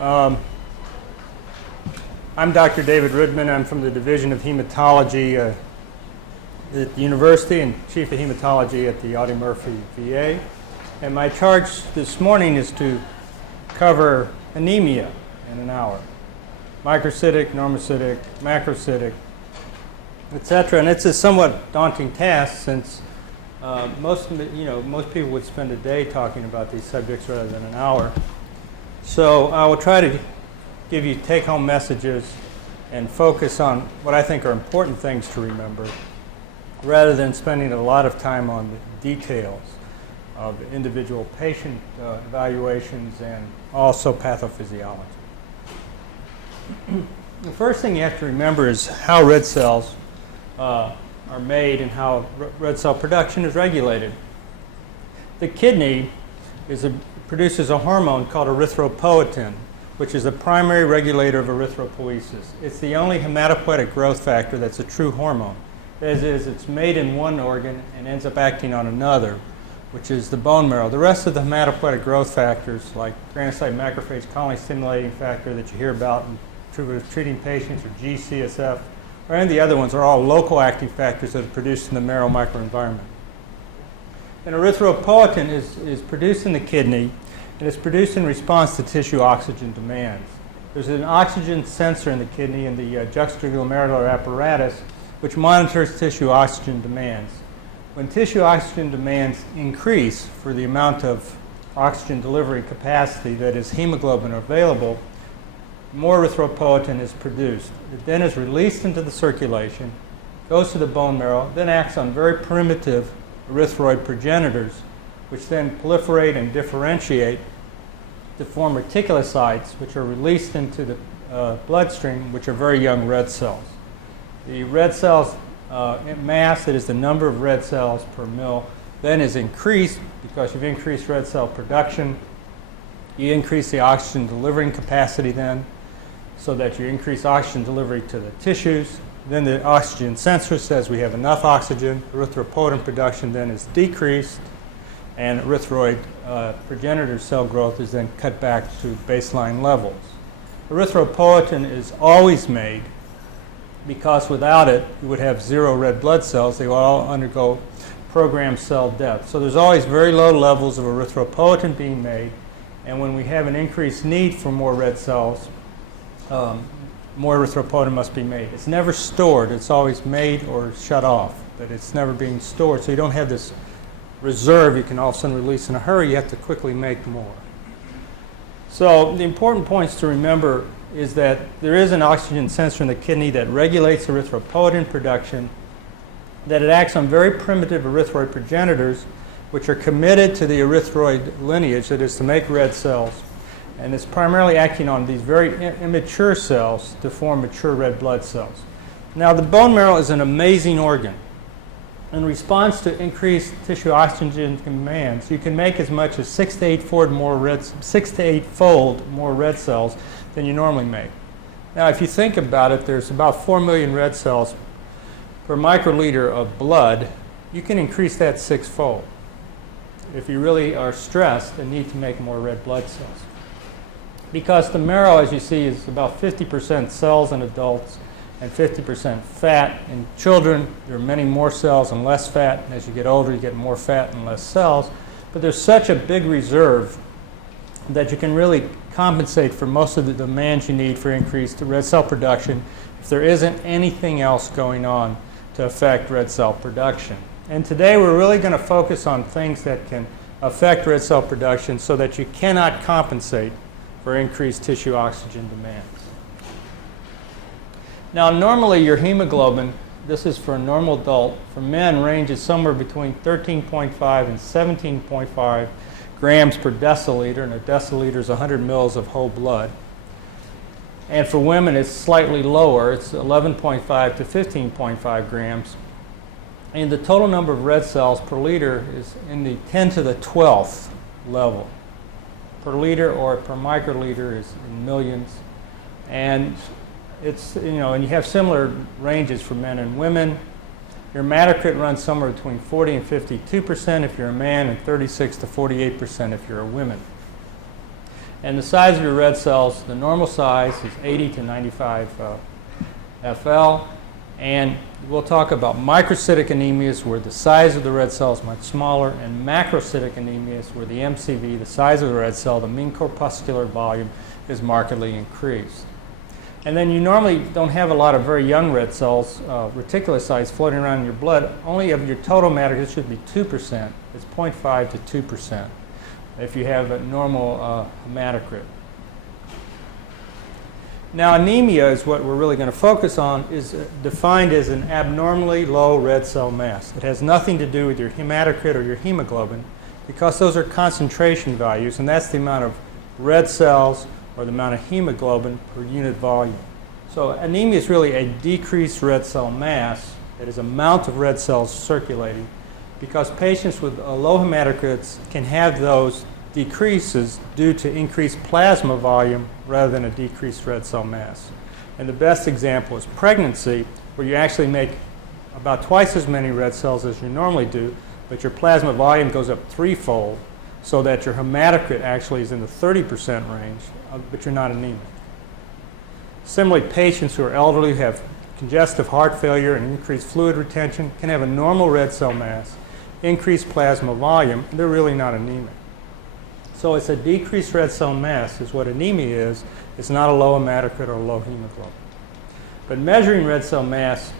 I'm Dr. David Roodman. I'm from the Division of Hematology at the University and Chief of Hematology at the Audie Murphy VA. And my charge this morning is to cover anemia in an hour. Microcytic, normocytic, macrocytic, etc. And it's a somewhat daunting task since most people would spend a day talking about these subjects rather than an hour. So I will try to give you take-home messages and focus on what I think are important things to remember rather than spending a lot of time on the details of individual patient evaluations and also pathophysiology. The first thing you have to remember is how red cells are made and how red cell production is regulated. The kidney produces a hormone called erythropoietin, which is a primary regulator of erythropoiesis. It's the only hematopoietic growth factor that's a true hormone. That is, it's made in one organ and ends up acting on another, which is the bone marrow. The rest of the hematopoietic growth factors, like granulocyte macrophage colony stimulating factor that you hear about in treating patients, or GCSF, or any of the other ones, are all local acting factors that are produced in the marrow microenvironment. And erythropoietin is produced in the kidney, and it's produced in response to tissue oxygen demands. There's an oxygen sensor in the kidney in the juxtaglomerular apparatus, which monitors tissue oxygen demands. When tissue oxygen demands increase for the amount of oxygen delivery capacity that is hemoglobin available, more erythropoietin is produced. It then is released into the circulation, goes to the bone marrow, then acts on very primitive erythroid progenitors, which then proliferate and differentiate to form reticulocytes, which are released into the bloodstream, which are very young red cells. The red cells mass, that is the number of red cells per mil, then is increased because you've increased red cell production. You increase the oxygen delivering capacity then, so that you increase oxygen delivery to the tissues. Then the oxygen sensor says we have enough oxygen. Erythropoietin production then is decreased, and erythroid progenitor cell growth is then cut back to baseline levels. Erythropoietin is always made because without it, you would have zero red blood cells. They will all undergo programmed cell death. So there's always very low levels of erythropoietin being made, and when we have an increased need for more red cells, more erythropoietin must be made. It's never stored. It's always made or shut off, but it's never being stored. So you don't have this reserve you can all of a sudden release in a hurry. You have to quickly make more. So the important points to remember is that there is an oxygen sensor in the kidney that regulates erythropoietin production, that it acts on very primitive erythroid progenitors, which are committed to the erythroid lineage, that is to make red cells, and it's primarily acting on these very immature cells to form mature red blood cells. Now, the bone marrow is an amazing organ. In response to increased tissue oxygen demands, you can make as much as 6 to 8-fold more red cells than you normally make. Now, if you think about it, there's about 4 million red cells per microliter of blood. You can increase that 6-fold if you really are stressed and need to make more red blood cells. Because the marrow, as you see, is about 50% cells in adults and 50% fat. In children, there are many more cells and less fat. And as you get older, you get more fat and less cells. But there's such a big reserve that you can really compensate for most of the demands you need for increased red cell production if there isn't anything else going on to affect red cell production. And today we're really going to focus on things that can affect red cell production so that you cannot compensate for increased tissue oxygen demands. Now, normally your hemoglobin, this is for a normal adult, for men ranges somewhere between 13.5 and 17.5 grams per deciliter, and a deciliter is 100 mils of whole blood. And for women, it's slightly lower. It's 11.5 to 15.5 grams. And the total number of red cells per liter is in the 10 to the 12th level. Per liter or per microliter is in millions. And it's, and you have similar ranges for men and women. Your hematocrit runs somewhere between 40 and 52% if you're a man, and 36 to 48% if you're a woman. And the size of your red cells, the normal size is 80 to 95 FL. And we'll talk about microcytic anemias where the size of the red cell is much smaller, and macrocytic anemias where the MCV, the size of the red cell, the mean corpuscular volume, is markedly increased. And then you normally don't have a lot of very young red cells, reticulocytes, floating around in your blood. Only of your total hematocrit, it should be 2%. It's 0.5 to 2% if you have a normal hematocrit. Now, anemia is what we're really going to focus on, is defined as an abnormally low red cell mass. It has nothing to do with your hematocrit or your hemoglobin, because those are concentration values, and that's the amount of red cells or the amount of hemoglobin per unit volume. So anemia is really a decreased red cell mass, that is amount of red cells circulating, because patients with low hematocrits can have those decreases due to increased plasma volume rather than a decreased red cell mass. And the best example is pregnancy, where you actually make about twice as many red cells as you normally do, but your plasma volume goes up threefold, so that your hematocrit actually is in the 30% range, but you're not anemic. Similarly, patients who are elderly, who have congestive heart failure and increased fluid retention, can have a normal red cell mass, increased plasma volume, and they're really not anemic. So it's a decreased red cell mass is what anemia is. It's not a low hematocrit or a low hemoglobin. But measuring red cell mass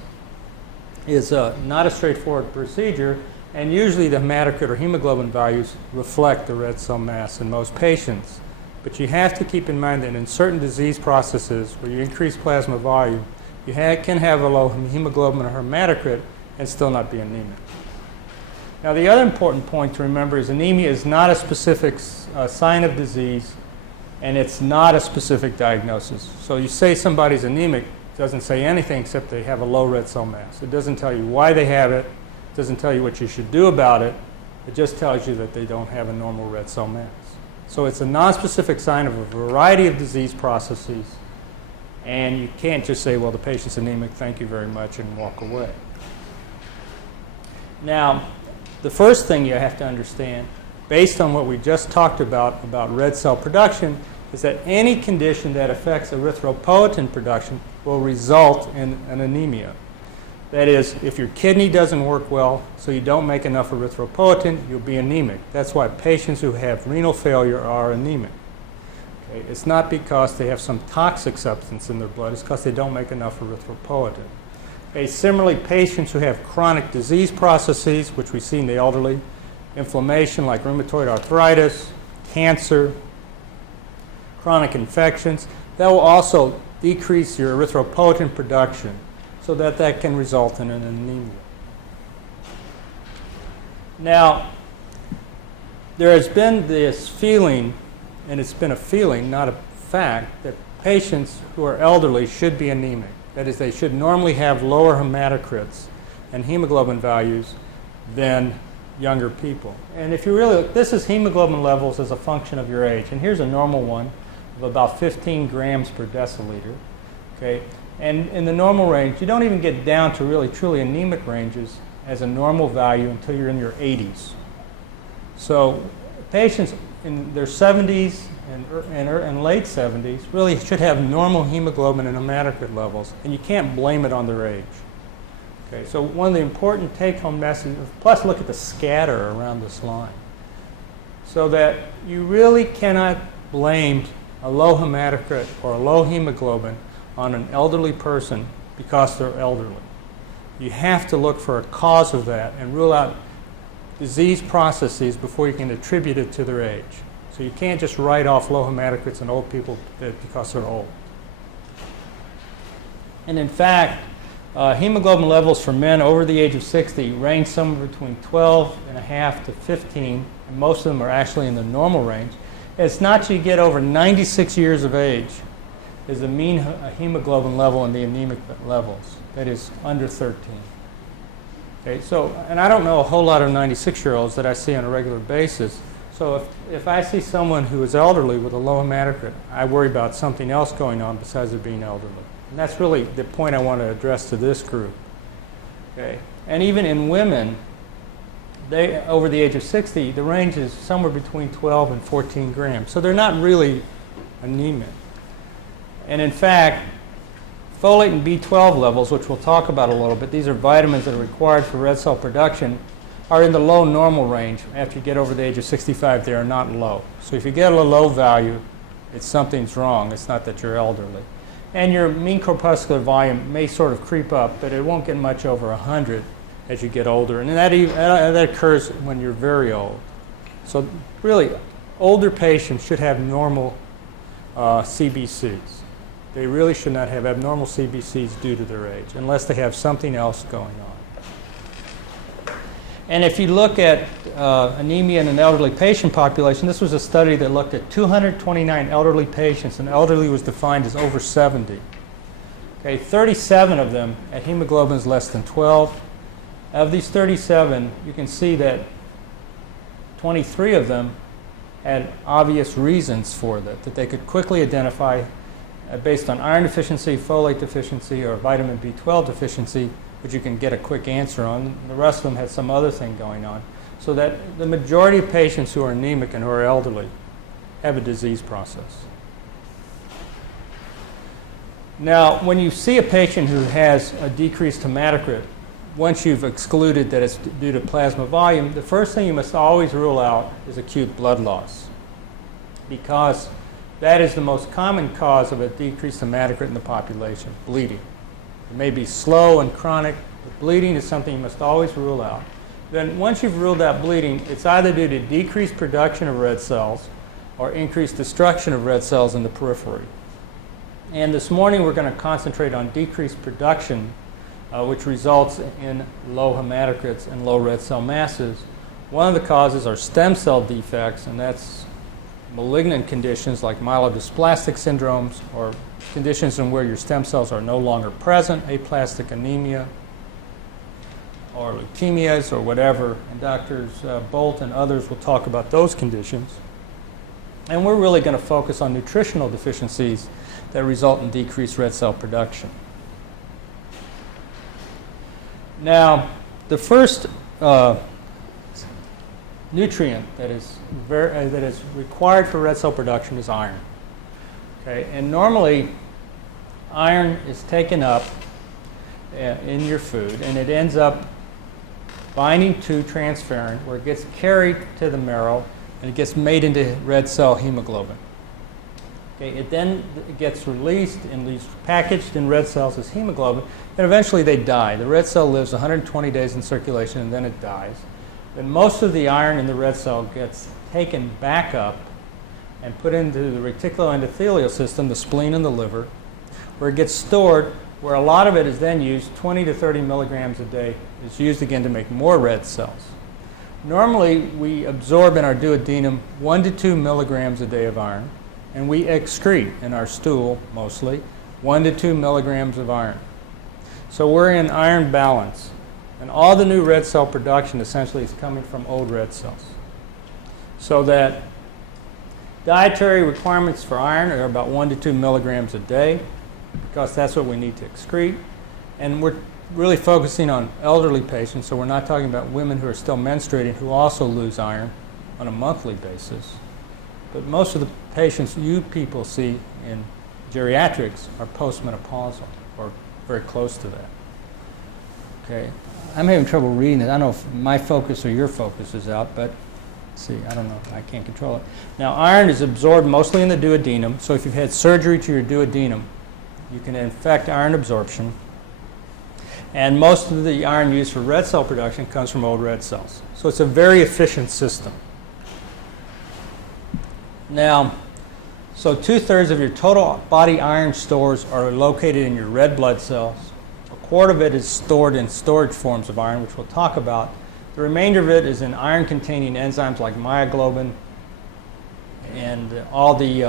is not a straightforward procedure, and usually the hematocrit or hemoglobin values reflect the red cell mass in most patients. But you have to keep in mind that in certain disease processes where you increase plasma volume, you can have a low hemoglobin or hematocrit and still not be anemic. Now, the other important point to remember is anemia is not a specific sign of disease, and it's not a specific diagnosis. So you say somebody's anemic, it doesn't say anything except they have a low red cell mass. It doesn't tell you why they have it. It doesn't tell you what you should do about it. It just tells you that they don't have a normal red cell mass. So it's a nonspecific sign of a variety of disease processes, and you can't just say, well, the patient's anemic, thank you very much, and walk away. Now, the first thing you have to understand, based on what we just talked about red cell production, is that any condition that affects erythropoietin production will result in an anemia. That is, if your kidney doesn't work well, so you don't make enough erythropoietin, you'll be anemic. That's why patients who have renal failure are anemic. Okay? It's not because they have some toxic substance in their blood, it's because they don't make enough erythropoietin. Okay, similarly, patients who have chronic disease processes, which we see in the elderly, inflammation like rheumatoid arthritis, cancer, chronic infections, that will also decrease your erythropoietin production, so that can result in an anemia. Now, there has been this feeling, and it's been a feeling, not a fact, that patients who are elderly should be anemic. That is, they should normally have lower hematocrits and hemoglobin values than younger people. And if you really look, this is hemoglobin levels as a function of your age. And here's a normal one of about 15 grams per deciliter. Okay? And in the normal range, you don't even get down to really truly anemic ranges as a normal value until you're in your 80s. So patients in their 70s and late 70s really should have normal hemoglobin and hematocrit levels, and you can't blame it on their age. Okay, so one of the important take-home messages, plus look at the scatter around this line, so that you really cannot blame a low hematocrit or a low hemoglobin on an elderly person because they're elderly. You have to look for a cause of that and rule out disease processes before you can attribute it to their age. So you can't just write off low hematocrits in old people because they're old. And in fact, hemoglobin levels for men over the age of 60 range somewhere between 12.5 to 15, and most of them are actually in the normal range. It's not till you get over 96 years of age is the mean hemoglobin level in the anemic levels, that is under 13. Okay, so, and I don't know a whole lot of 96-year-olds that I see on a regular basis. So if I see someone who is elderly with a low hematocrit, I worry about something else going on besides it being elderly. And that's really the point I want to address to this group. Okay? And even in women, they over the age of 60, the range is somewhere between 12 and 14 grams. So they're not really anemia. And in fact, folate and B12 levels, which we'll talk about a little bit, these are vitamins that are required for red cell production, are in the low normal range. After you get over the age of 65, they are not low. So if you get a low value, something's wrong. It's not that you're elderly. And your mean corpuscular volume may sort of creep up, but it won't get much over 100 as you get older. And that occurs when you're very old. So really, older patients should have normal CBCs. They really should not have abnormal CBCs due to their age, unless they have something else going on. And if you look at anemia in an elderly patient population, this was a study that looked at 229 elderly patients, and elderly was defined as over 70. Okay, 37 of them had hemoglobins less than 12. Of these 37, you can see that 23 of them had obvious reasons for that they could quickly identify based on iron deficiency, folate deficiency, or vitamin B12 deficiency, which you can get a quick answer on. The rest of them had some other thing going on. So that the majority of patients who are anemic and who are elderly have a disease process. Now, when you see a patient who has a decreased hematocrit, once you've excluded that it's due to plasma volume, the first thing you must always rule out is acute blood loss, because that is the most common cause of a decreased hematocrit in the population, bleeding. It may be slow and chronic, but bleeding is something you must always rule out. Then once you've ruled out bleeding, it's either due to decreased production of red cells or increased destruction of red cells in the periphery. And this morning we're going to concentrate on decreased production, which results in low hematocrits and low red cell masses. One of the causes are stem cell defects, and that's malignant conditions like myelodysplastic syndromes, or conditions in where your stem cells are no longer present, aplastic anemia, or leukemias, or whatever. And Drs. Bolt and others will talk about those conditions. And we're really going to focus on nutritional deficiencies that result in decreased red cell production. Now, the first nutrient that is required for red cell production is iron. Okay, and normally iron is taken up in your food, and it ends up binding to transferrin, where it gets carried to the marrow and it gets made into red cell hemoglobin. Okay, it then gets released and is packaged in red cells as hemoglobin, and eventually they die. The red cell lives 120 days in circulation and then it dies. Then most of the iron in the red cell gets taken back up and put into the reticuloendothelial system, the spleen and the liver, where it gets stored, where a lot of it is then used, 20 to 30 milligrams a day, is used again to make more red cells. Normally, we absorb in our duodenum 1 to 2 milligrams a day of iron, and we excrete in our stool, mostly, 1 to 2 milligrams of iron. So we're in iron balance. And all the new red cell production essentially is coming from old red cells. So that dietary requirements for iron are about 1 to 2 milligrams a day, because that's what we need to excrete. And we're really focusing on elderly patients, so we're not talking about women who are still menstruating who also lose iron on a monthly basis. But most of the patients you people see in geriatrics are postmenopausal or very close to that. Okay, I'm having trouble reading it. I don't know if my focus or your focus is out, but let's see, I don't know. I can't control it. Now, iron is absorbed mostly in the duodenum, so if you've had surgery to your duodenum, you can affect iron absorption. And most of the iron used for red cell production comes from old red cells. So it's a very efficient system. Now, so 2/3 of your total body iron stores are located in your red blood cells. A quart of it is stored in storage forms of iron, which we'll talk about. The remainder of it is in iron-containing enzymes like myoglobin and all the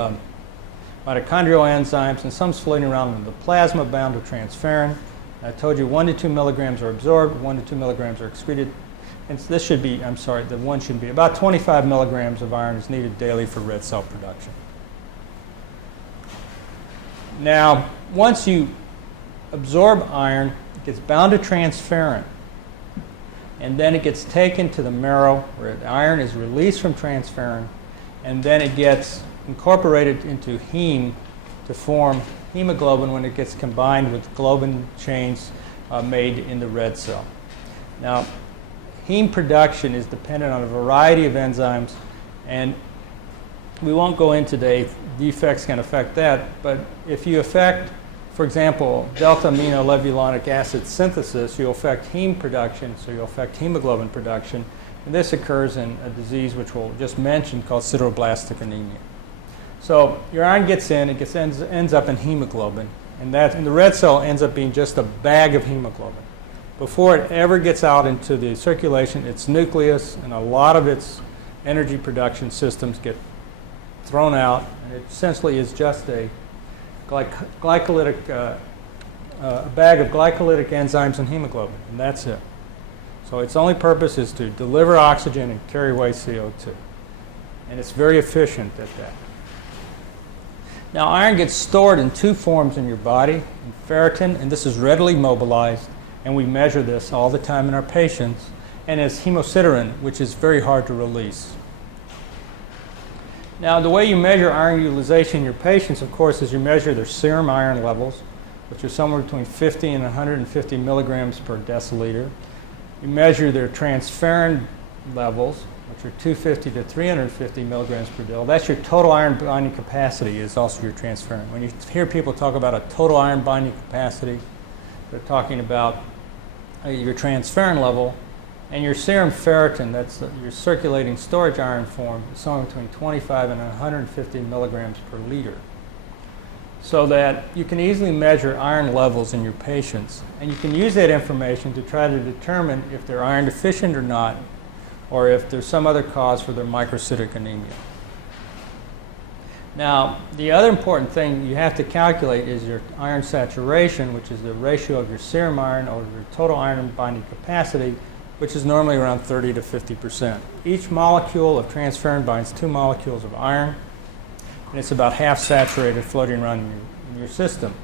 mitochondrial enzymes, and some's floating around in the plasma bound to transferrin. I told you 1 to 2 milligrams are absorbed, 1 to 2 milligrams are excreted. And this should be, I'm sorry, the one should be about 25 milligrams of iron is needed daily for red cell production. Now, once you absorb iron, it gets bound to transferrin, and then it gets taken to the marrow where the iron is released from transferrin, and then it gets incorporated into heme to form hemoglobin when it gets combined with globin chains made in the red cell. Now, heme production is dependent on a variety of enzymes, and we won't go in today. Defects can affect that, but if you affect, for example, delta aminolevulonic acid synthesis, you'll affect heme production, so you'll affect hemoglobin production, and this occurs in a disease which we'll just mention called sideroblastic anemia. So your iron gets in, it ends up in hemoglobin, and the red cell ends up being just a bag of hemoglobin. Before it ever gets out into the circulation, its nucleus and a lot of its energy production systems get thrown out, and it essentially is just a glycolytic, a bag of glycolytic enzymes and hemoglobin, and that's it. So its only purpose is to deliver oxygen and carry away CO2, and it's very efficient at that. Now, iron gets stored in two forms in your body, in ferritin, and this is readily mobilized, and we measure this all the time in our patients, and as hemosiderin, which is very hard to release. Now, the way you measure iron utilization in your patients, of course, is you measure their serum iron levels, which are somewhere between 50 and 150 milligrams per deciliter. You measure their transferrin levels, which are 250 to 350 milligrams per dil. That's your total iron binding capacity, is also your transferrin. When you hear people talk about a total iron binding capacity, they're talking about your transferrin level, and your serum ferritin, that's your circulating storage iron form, is somewhere between 25 and 150 milligrams per liter. So that you can easily measure iron levels in your patients, and you can use that information to try to determine if they're iron deficient or not, or if there's some other cause for their microcytic anemia. Now, the other important thing you have to calculate is your iron saturation, which is the ratio of your serum iron over your total iron binding capacity, which is normally around 30 to 50%. Each molecule of transferrin binds 2 molecules of iron, and it's about half saturated floating around in your system.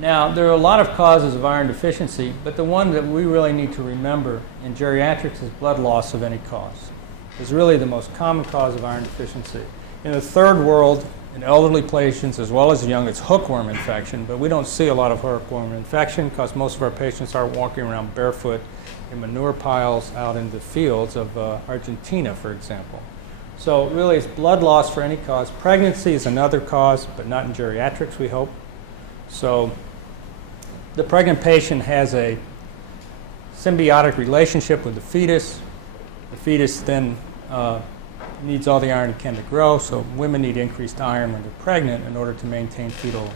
Now, there are a lot of causes of iron deficiency, but the one that we really need to remember in geriatrics is blood loss of any cause. It's really the most common cause of iron deficiency. In the third world, in elderly patients as well as young, it's hookworm infection, but we don't see a lot of hookworm infection because most of our patients aren't walking around barefoot in manure piles out in the fields of Argentina, for example. So really, it's blood loss for any cause. Pregnancy is another cause, but not in geriatrics, we hope. So the pregnant patient has a symbiotic relationship with the fetus. The fetus then needs all the iron it can to grow, so women need increased iron when they're pregnant in order to maintain fetal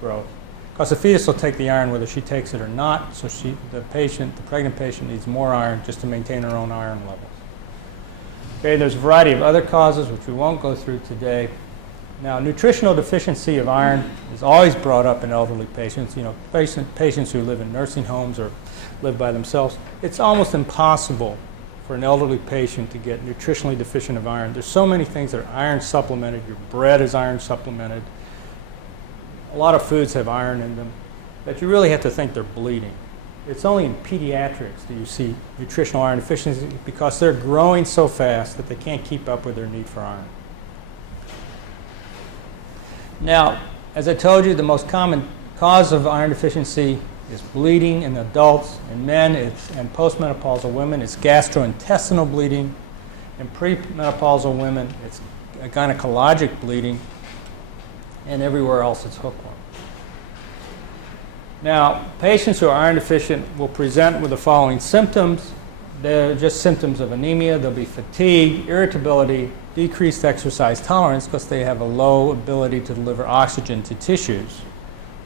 growth. Because the fetus will take the iron whether she takes it or not, so the pregnant patient needs more iron just to maintain her own iron levels. Okay, there's a variety of other causes which we won't go through today. Now, nutritional deficiency of iron is always brought up in elderly patients. You know, patients who live in nursing homes or live by themselves. It's almost impossible for an elderly patient to get nutritionally deficient of iron. There's so many things that are iron supplemented. Your bread is iron supplemented. A lot of foods have iron in them that you really have to think they're bleeding. It's only in pediatrics that you see nutritional iron deficiency because they're growing so fast that they can't keep up with their need for iron. Now, as I told you, the most common cause of iron deficiency is bleeding in adults. In men and postmenopausal women, it's gastrointestinal bleeding. In premenopausal women, it's gynecologic bleeding. And everywhere else, it's hookworm. Now, patients who are iron deficient will present with the following symptoms. They're just symptoms of anemia. There'll be fatigue, irritability, decreased exercise tolerance because they have a low ability to deliver oxygen to tissues.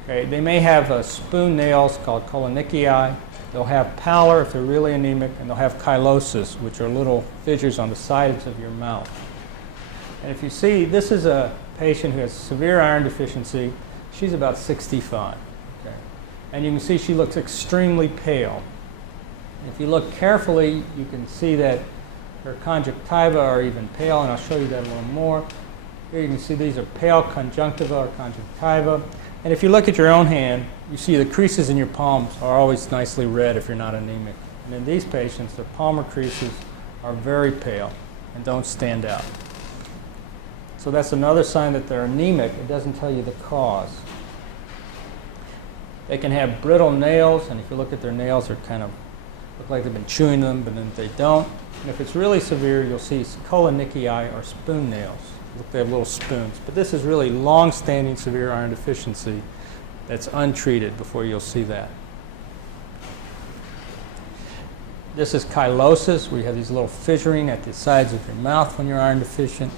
Okay, they may have spoon nails called colonicii. They'll have pallor if they're really anemic, and they'll have chylosis, which are little fissures on the sides of your mouth. And if you see, this is a patient who has severe iron deficiency. She's about 65. Okay? And you can see she looks extremely pale. If you look carefully, you can see that her conjunctiva are even pale, and I'll show you that a little more. Here you can see these are pale conjunctiva or conjunctiva. And if you look at your own hand, you see the creases in your palms are always nicely red if you're not anemic. And in these patients, the palmar creases are very pale. and don't stand out. So that's another sign that they're anemic. It doesn't tell you the cause. They can have brittle nails, and if you look at their nails, they're kind of look like they've been chewing them, but then they don't. And if it's really severe, you'll see colonychii or spoon nails. Look, they have little spoons. But this is really long-standing severe iron deficiency that's untreated before you'll see that. This is chylosis, where you have these little fissuring at the sides of your mouth when you're iron deficient.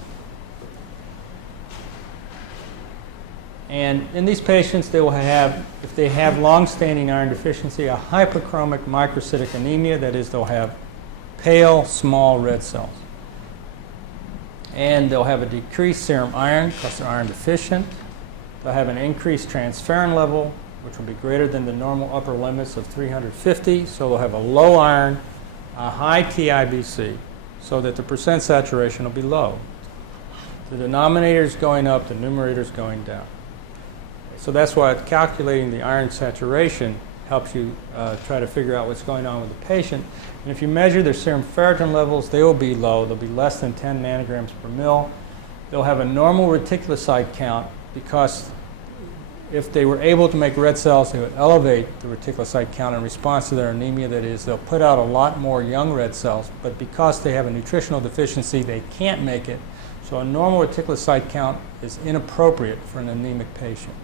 And in these patients, they will have, if they have long-standing iron deficiency, a hyperchromic microcytic anemia. That is, they'll have pale, small red cells. And they'll have a decreased serum iron because they're iron deficient. They'll have an increased transferrin level, which will be greater than the normal upper limits of 350. So they'll have a low iron, a high TIBC, so that the percent saturation will be low. The denominator is going up, the numerator is going down. So that's why calculating the iron saturation helps you try to figure out what's going on with the patient. And if you measure their serum ferritin levels, they will be low. They'll be less than 10 nanograms per mil. They'll have a normal reticulocyte count because if they were able to make red cells, they would elevate the reticulocyte count in response to their anemia. That is, they'll put out a lot more young red cells, but because they have a nutritional deficiency, they can't make it. So a normal reticulocyte count is inappropriate for an anemic patient.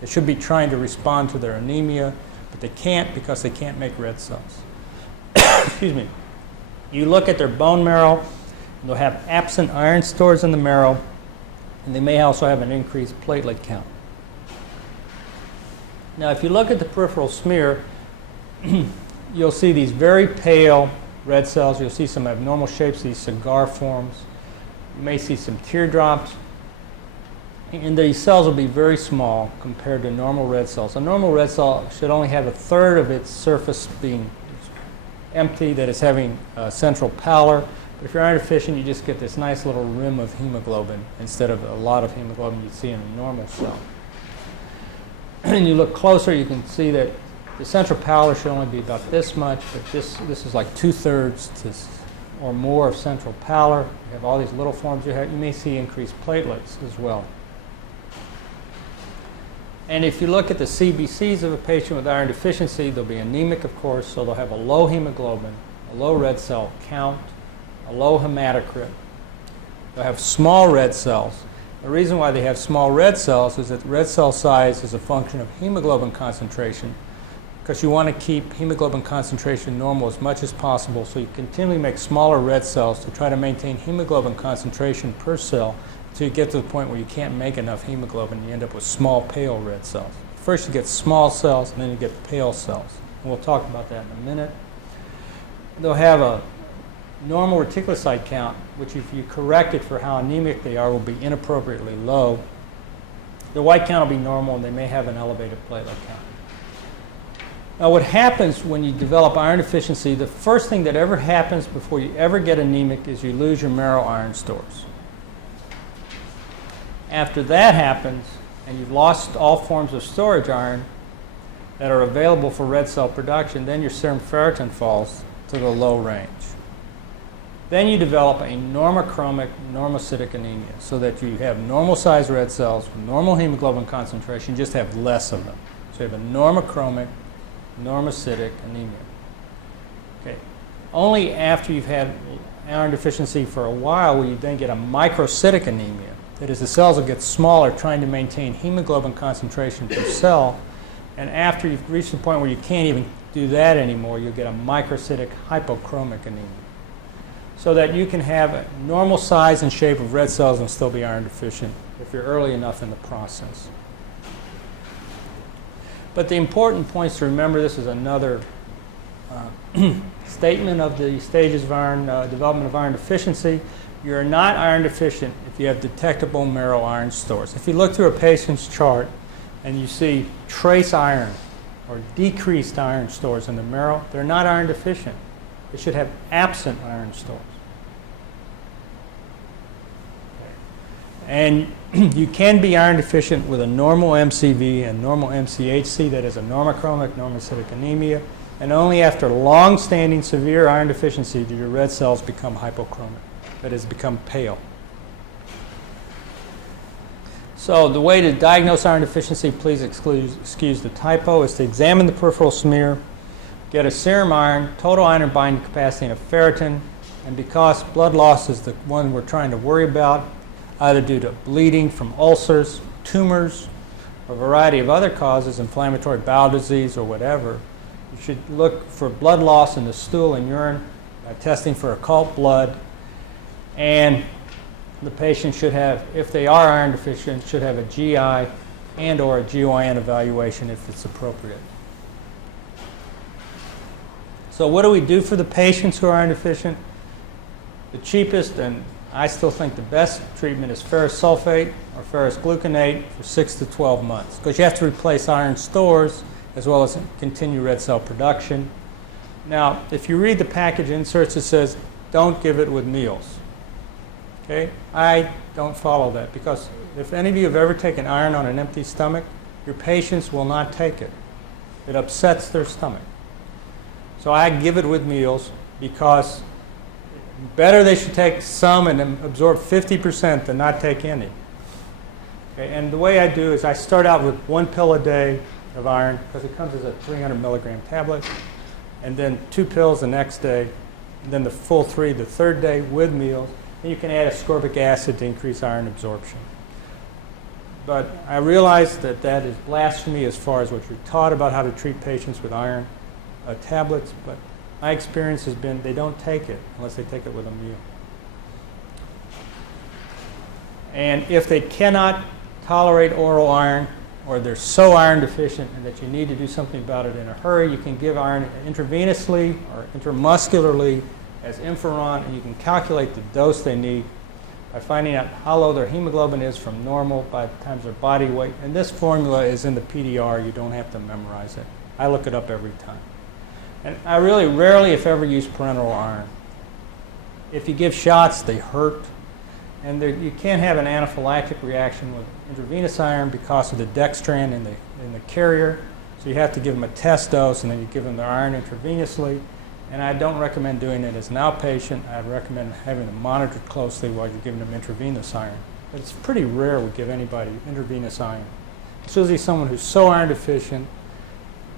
They should be trying to respond to their anemia, but they can't because they can't make red cells. Excuse me. You look at their bone marrow, and they'll have absent iron stores in the marrow, and they may also have an increased platelet count. Now, if you look at the peripheral smear, you'll see these very pale red cells. You'll see some abnormal shapes, these cigar forms. You may see some teardrops. And these cells will be very small compared to normal red cells. A normal red cell should only have a third of its surface being empty, that is having central pallor. But if you're iron deficient, you just get this nice little rim of hemoglobin instead of a lot of hemoglobin you'd see in a normal cell. And you look closer, you can see that the central pallor should only be about this much, but this is like 2/3 or more of central pallor. You have all these little forms. You may see increased platelets as well. And if you look at the CBCs of a patient with iron deficiency, they'll be anemic, of course, so they'll have a low hemoglobin, a low red cell count, a low hematocrit. They'll have small red cells. The reason why they have small red cells is that the red cell size is a function of hemoglobin concentration, because you want to keep hemoglobin concentration normal as much as possible, so you continually make smaller red cells to try to maintain hemoglobin concentration per cell until you get to the point where you can't make enough hemoglobin and you end up with small pale red cells. First you get small cells and then you get pale cells. And we'll talk about that in a minute. They'll have a normal reticulocyte count, which if you correct it for how anemic they are, will be inappropriately low. The white count will be normal and they may have an elevated platelet count. Now what happens when you develop iron deficiency, the first thing that ever happens before you ever get anemic is you lose your marrow iron stores. After that happens, and you've lost all forms of storage iron that are available for red cell production, then your serum ferritin falls to the low range. Then you develop a normochromic normocytic anemia, so that you have normal sized red cells, normal hemoglobin concentration, just have less of them. So you have a normochromic normocytic anemia. Okay. Only after you've had iron deficiency for a while will you then get a microcytic anemia. That is, the cells will get smaller, trying to maintain hemoglobin concentration per cell. And after you've reached the point where you can't even do that anymore, you'll get a microcytic hypochromic anemia. So that you can have a normal size and shape of red cells and still be iron deficient if you're early enough in the process. But the important points to remember, this is another statement of the stages of iron development of iron deficiency. You're not iron deficient if you have detectable marrow iron stores. If you look through a patient's chart and you see trace iron or decreased iron stores in the marrow, they're not iron deficient. They should have absent iron stores. And you can be iron deficient with a normal MCV and normal MCHC, that is a normochromic normocytic anemia, and only after long-standing severe iron deficiency do your red cells become hypochromic. that has become pale. So the way to diagnose iron deficiency, please excuse the typo, is to examine the peripheral smear, get a serum iron, total iron binding capacity, and a ferritin. And because blood loss is the one we're trying to worry about, either due to bleeding from ulcers, tumors, or a variety of other causes, inflammatory bowel disease or whatever, you should look for blood loss in the stool and urine by testing for occult blood. And the patient should have, if they are iron deficient, should have a GI and or a GYN evaluation if it's appropriate. So what do we do for the patients who are iron deficient? The cheapest, and I still think the best treatment, is ferrous sulfate or ferrous gluconate for 6 to 12 months, because you have to replace iron stores as well as continue red cell production. Now, if you read the package inserts, it says don't give it with meals. Okay? I don't follow that, because if any of you have ever taken iron on an empty stomach, your patients will not take it. It upsets their stomach. So I give it with meals, because better they should take some and absorb 50% than not take any. Okay? And the way I do is I start out with 1 pill a day of iron, because it comes as a 300 milligram tablet, and then 2 pills the next day, and then the full 3 the third day with meals. And you can add ascorbic acid to increase iron absorption. But I realize that that is blasphemy as far as what you're taught about how to treat patients with iron tablets, but my experience has been they don't take it unless they take it with a meal. And if they cannot tolerate oral iron, or they're so iron deficient and that you need to do something about it in a hurry, you can give iron intravenously or intramuscularly as Inferon, and you can calculate the dose they need by finding out how low their hemoglobin is from normal by times their body weight. And this formula is in the PDR. You don't have to memorize it. I look it up every time. And I really rarely, if ever, use parenteral iron. If you give shots, they hurt. And you can't have an anaphylactic reaction with intravenous iron because of the dextran in the carrier. So you have to give them a test dose, and then you give them their iron intravenously. And I don't recommend doing it as an outpatient. I recommend having them monitored closely while you're giving them intravenous iron. But it's pretty rare we give anybody intravenous iron. It's usually someone who's so iron deficient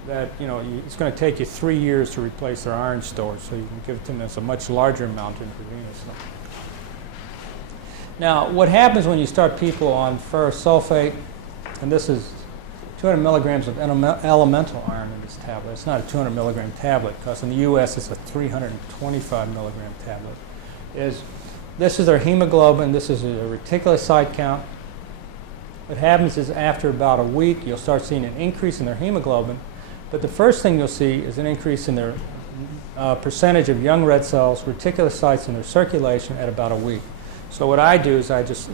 that it's going to take you 3 years to replace their iron stores, so you can give it to them as a much larger amount intravenously. Now, what happens when you start people on ferrous sulfate, and this is 200 milligrams of elemental iron in this tablet. It's not a 200 milligram tablet, because in the US it's a 325 milligram tablet. This is their hemoglobin, this is a reticulocyte count. What happens is after about a week you'll start seeing an increase in their hemoglobin, but the first thing you'll see is an increase in their percentage of young red cells, reticulocytes in their circulation at about a week. So what I do is I just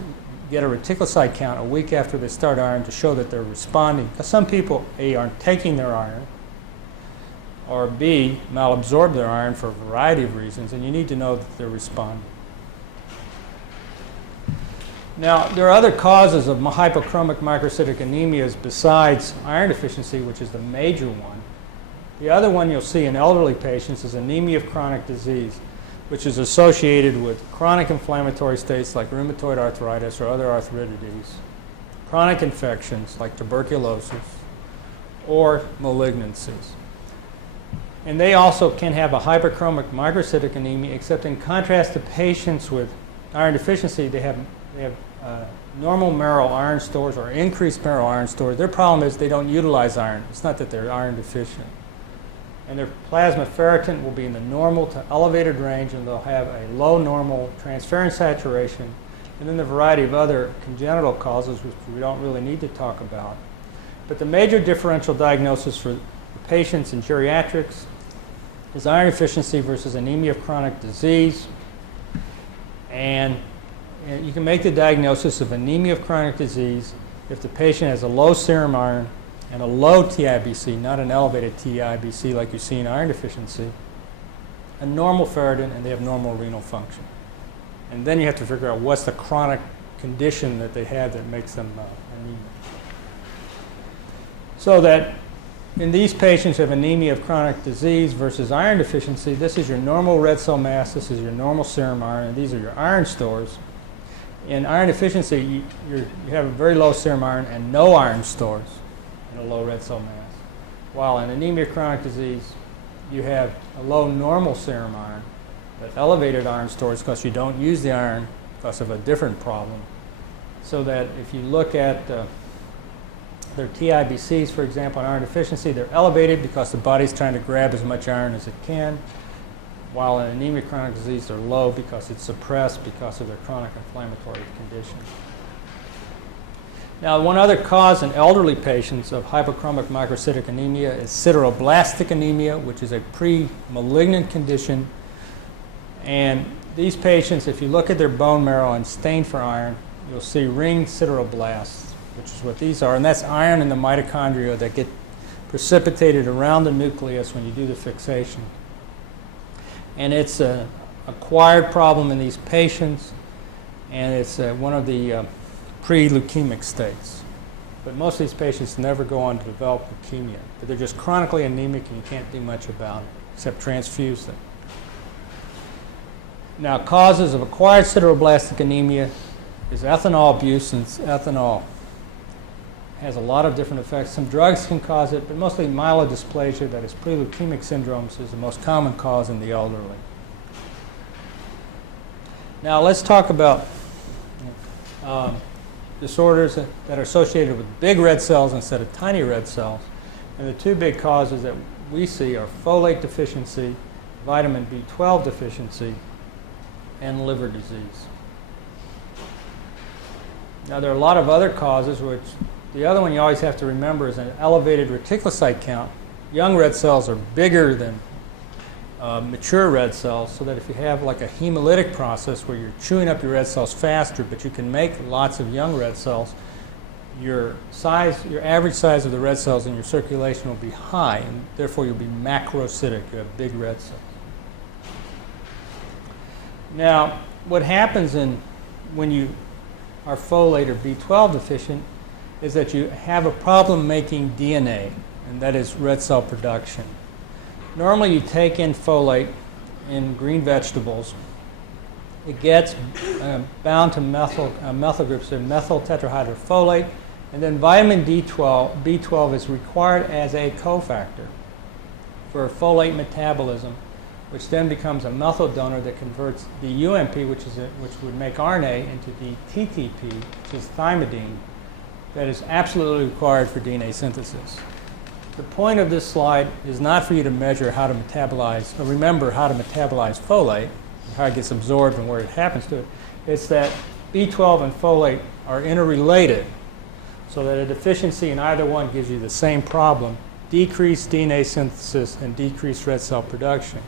get a reticulocyte count a week after they start iron to show that they're responding. Because some people, A, aren't taking their iron, or B, malabsorb their iron for a variety of reasons, and you need to know that they're responding. Now, there are other causes of hypochromic microcytic anemias besides iron deficiency, which is the major one. The other one you'll see in elderly patients is anemia of chronic disease, which is associated with chronic inflammatory states like rheumatoid arthritis or other arthritides, chronic infections like tuberculosis, or malignancies. And they also can have a hyperchromic microcytic anemia, except in contrast to patients with iron deficiency, they have normal marrow iron stores or increased marrow iron stores. Their problem is they don't utilize iron. It's not that they're iron deficient. And their plasma ferritin will be in the normal to elevated range, and they'll have a low normal transferrin saturation, and then the variety of other congenital causes, which we don't really need to talk about. But the major differential diagnosis for patients in geriatrics is iron deficiency versus anemia of chronic disease. And you can make the diagnosis of anemia of chronic disease if the patient has a low serum iron and a low TIBC, not an elevated TIBC like you see in iron deficiency, a normal ferritin, and they have normal renal function. And then you have to figure out what's the chronic condition that they have that makes them anemic. So that in these patients who have anemia of chronic disease versus iron deficiency, this is your normal red cell mass, this is your normal serum iron, and these are your iron stores. In iron deficiency, you have a very low serum iron and no iron stores and a low red cell mass. While in anemia of chronic disease, you have a low normal serum iron, but elevated iron stores because you don't use the iron because of a different problem. So that if you look at their TIBCs, for example, in iron deficiency, they're elevated because the body's trying to grab as much iron as it can, while in anemia chronic disease, they're low because it's suppressed because of their chronic inflammatory condition. Now, one other cause in elderly patients of hypochromic microcytic anemia is sideroblastic anemia, which is a pre-malignant condition. And these patients, if you look at their bone marrow and stain for iron, you'll see ring sideroblasts, which is what these are, and that's iron in the mitochondria that get precipitated around the nucleus when you do the fixation. And it's an acquired problem in these patients, and it's one of the pre-leukemic states. But most of these patients never go on to develop leukemia, but they're just chronically anemic and you can't do much about it except transfuse them. Now, causes of acquired sideroblastic anemia is ethanol abuse, since ethanol has a lot of different effects. Some drugs can cause it, but mostly myelodysplasia, that is pre-leukemic syndromes, is the most common cause in the elderly. Now let's talk about disorders that are associated with big red cells instead of tiny red cells. And the two big causes that we see are folate deficiency, vitamin B12 deficiency, and liver disease. Now there are a lot of other causes, which the other one you always have to remember is an elevated reticulocyte count. Young red cells are bigger than mature red cells, so that if you have like a hemolytic process where you're chewing up your red cells faster, but you can make lots of young red cells, your average size of the red cells in your circulation will be high, and therefore you'll be macrocytic. You have big red cells. Now, what happens when you are folate or B12 deficient is that you have a problem making DNA, and that is red cell production. Normally, you take in folate in green vegetables. It gets bound to methyl groups of methyl tetrahydrofolate, and then vitamin B12 is required as a cofactor for folate metabolism, which then becomes a methyl donor that converts the UMP, which would make RNA, into the TTP, which is thymidine, that is absolutely required for DNA synthesis. The point of this slide is not for you to measure how to metabolize, or remember how to metabolize folate, how it gets absorbed and where it happens to it. It's that B12 and folate are interrelated, so that a deficiency in either one gives you the same problem: decreased DNA synthesis and decreased red cell production.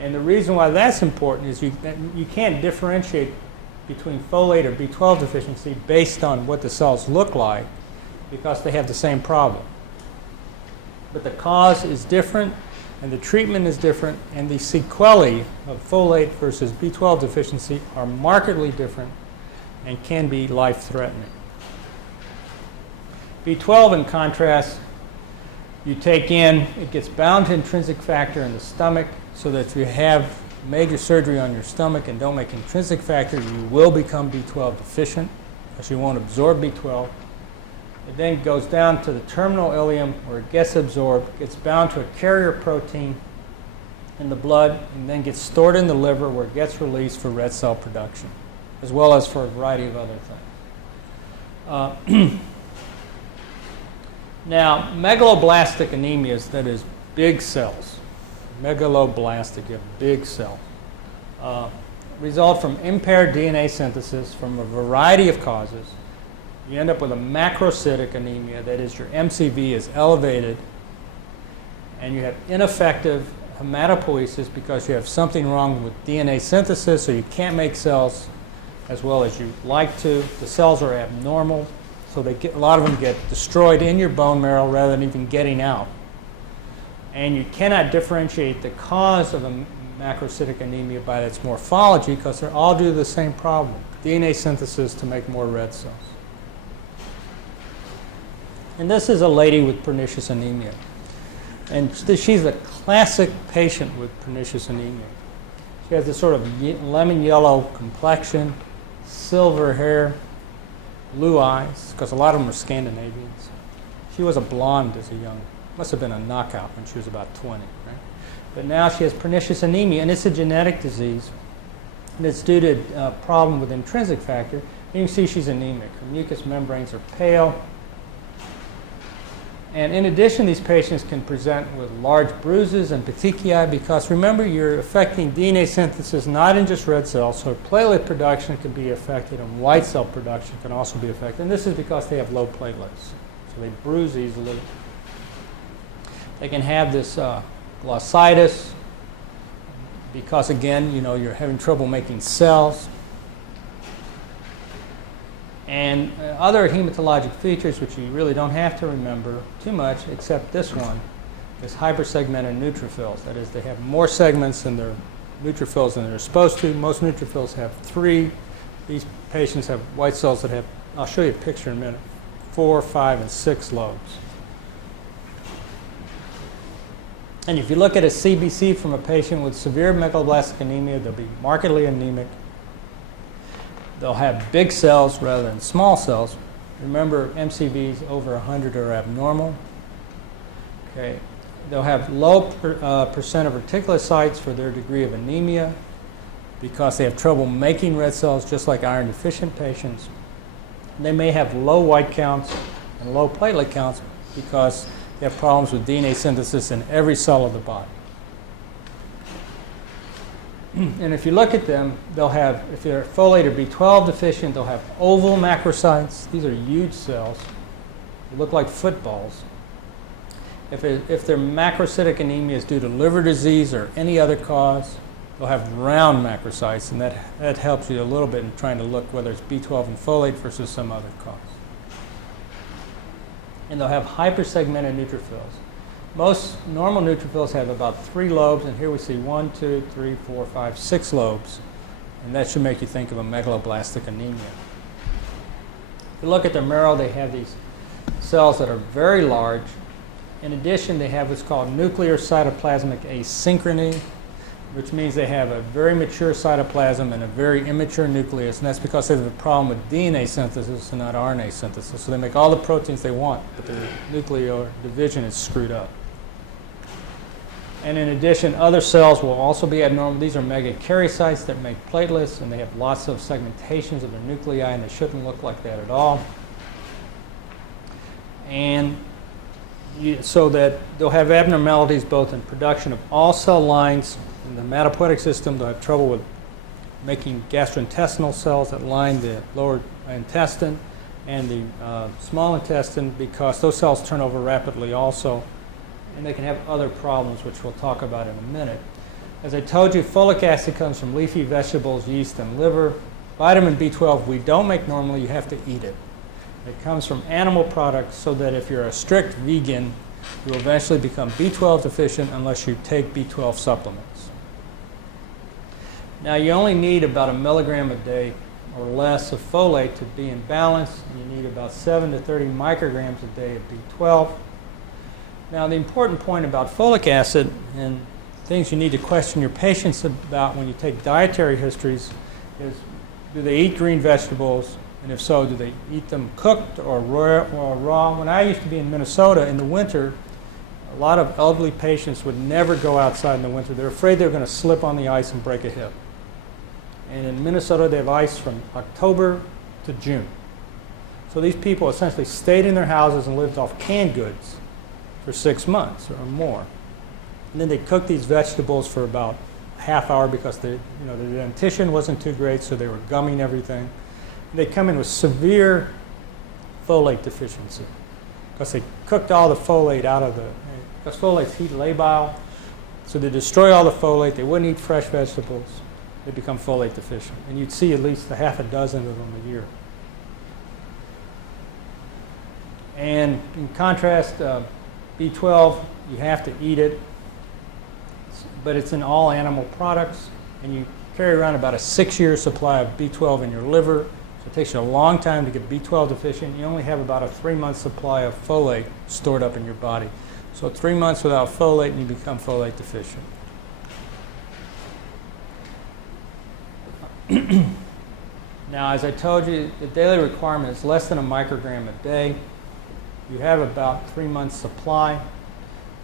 And the reason why that's important is you can't differentiate between folate or B12 deficiency based on what the cells look like, because they have the same problem. But the cause is different, and the treatment is different, and the sequelae of folate versus B12 deficiency are markedly different and can be life-threatening. B12, in contrast, you take in, it gets bound to intrinsic factor in the stomach, so that if you have major surgery on your stomach and don't make intrinsic factor, you will become B12 deficient, because you won't absorb B12. It then goes down to the terminal ileum where it gets absorbed, gets bound to a carrier protein in the blood, and then gets stored in the liver where it gets released for red cell production, as well as for a variety of other things. Now, megaloblastic anemias, that is big cells, megaloblastic, you have big cells, result from impaired DNA synthesis from a variety of causes. You end up with a macrocytic anemia, that is, your MCV is elevated, and you have ineffective hematopoiesis because you have something wrong with DNA synthesis, so you can't make cells as well as you like to. The cells are abnormal, so a lot of them get destroyed in your bone marrow rather than even getting out. And you cannot differentiate the cause of a macrocytic anemia by its morphology, because they're all due to the same problem: DNA synthesis to make more red cells. And this is a lady with pernicious anemia. And she's a classic patient with pernicious anemia. She has this sort of lemon yellow complexion, silver hair, blue eyes, because a lot of them are Scandinavians. She was a blonde as a young, must have been a knockout when she was about 20, right? But now she has pernicious anemia, and it's a genetic disease. And it's due to a problem with intrinsic factor. And you can see she's anemic. Her mucous membranes are pale. And in addition, these patients can present with large bruises and petechiae because, remember, you're affecting DNA synthesis not in just red cells, so platelet production can be affected and white cell production can also be affected. And this is because they have low platelets, so they bruise easily. They can have this glossitis because, again, you know, you're having trouble making cells. And other hematologic features, which you really don't have to remember too much, except this one, is hypersegmented neutrophils. That is, they have more segments in their neutrophils than they're supposed to. Most neutrophils have 3. These patients have white cells that have, I'll show you a picture in a minute, 4, 5, and 6 lobes. And if you look at a CBC from a patient with severe megaloblastic anemia, they'll be markedly anemic. They'll have big cells rather than small cells. Remember, MCVs over 100 are abnormal. Okay. They'll have low percent of reticulocytes for their degree of anemia because they have trouble making red cells, just like iron deficient patients. They may have low white counts and low platelet counts because they have problems with DNA synthesis in every cell of the body. And if you look at them, they'll have, if they're folate or B12 deficient, they'll have oval macrocytes. These are huge cells. They look like footballs. If their macrocytic anemia is due to liver disease or any other cause, they'll have round macrocytes, and that helps you a little bit in trying to look whether it's B12 and folate versus some other cause. And they'll have hypersegmented neutrophils. Most normal neutrophils have about 3 lobes, and here we see 1, 2, 3, 4, 5, 6 lobes. And that should make you think of a megaloblastic anemia. If you look at the marrow, they have these cells that are very large. In addition, they have what's called nuclear cytoplasmic asynchrony, which means they have a very mature cytoplasm and a very immature nucleus, and that's because they have a problem with DNA synthesis and not RNA synthesis. So they make all the proteins they want, but their nuclear division is screwed up. And in addition, other cells will also be abnormal. These are megakaryocytes that make platelets, and they have lots of segmentations of their nuclei, and they shouldn't look like that at all. And so that they'll have abnormalities both in production of all cell lines in the hematopoietic system. They'll have trouble with making gastrointestinal cells that line the lower intestine and the small intestine because those cells turn over rapidly also. And they can have other problems, which we'll talk about in a minute. As I told you, folic acid comes from leafy vegetables, yeast, and liver. Vitamin B12 we don't make normally, you have to eat it. It comes from animal products, so that if you're a strict vegan, you will eventually become B12 deficient unless you take B12 supplements. Now, you only need about 1 milligram a day or less of folate to be in balance. You need about 7 to 30 micrograms a day of B12. Now, the important point about folic acid and things you need to question your patients about when you take dietary histories is, do they eat green vegetables? And if so, do they eat them cooked or raw? When I used to be in Minnesota in the winter, a lot of elderly patients would never go outside in the winter. They're afraid they're going to slip on the ice and break a hip. And in Minnesota, they have ice from October to June. So these people essentially stayed in their houses and lived off canned goods for 6 months or more. And then they cooked these vegetables for about a half hour because the dentition wasn't too great, so they were gumming everything. And they come in with severe folate deficiency because they cooked all the folate out of because folate's heat labile, so they destroy all the folate. They wouldn't eat fresh vegetables. They become folate deficient. And you'd see at least a half a dozen of them a year. And in contrast, B12, you have to eat it, but it's in all animal products, and you carry around about a 6-year supply of B12 in your liver, So it takes you a long time to get B12 deficient. You only have about a 3-month supply of folate stored up in your body. So 3 months without folate and you become folate deficient. Now, as I told you, the daily requirement is less than a microgram a day. You have about 3 months supply,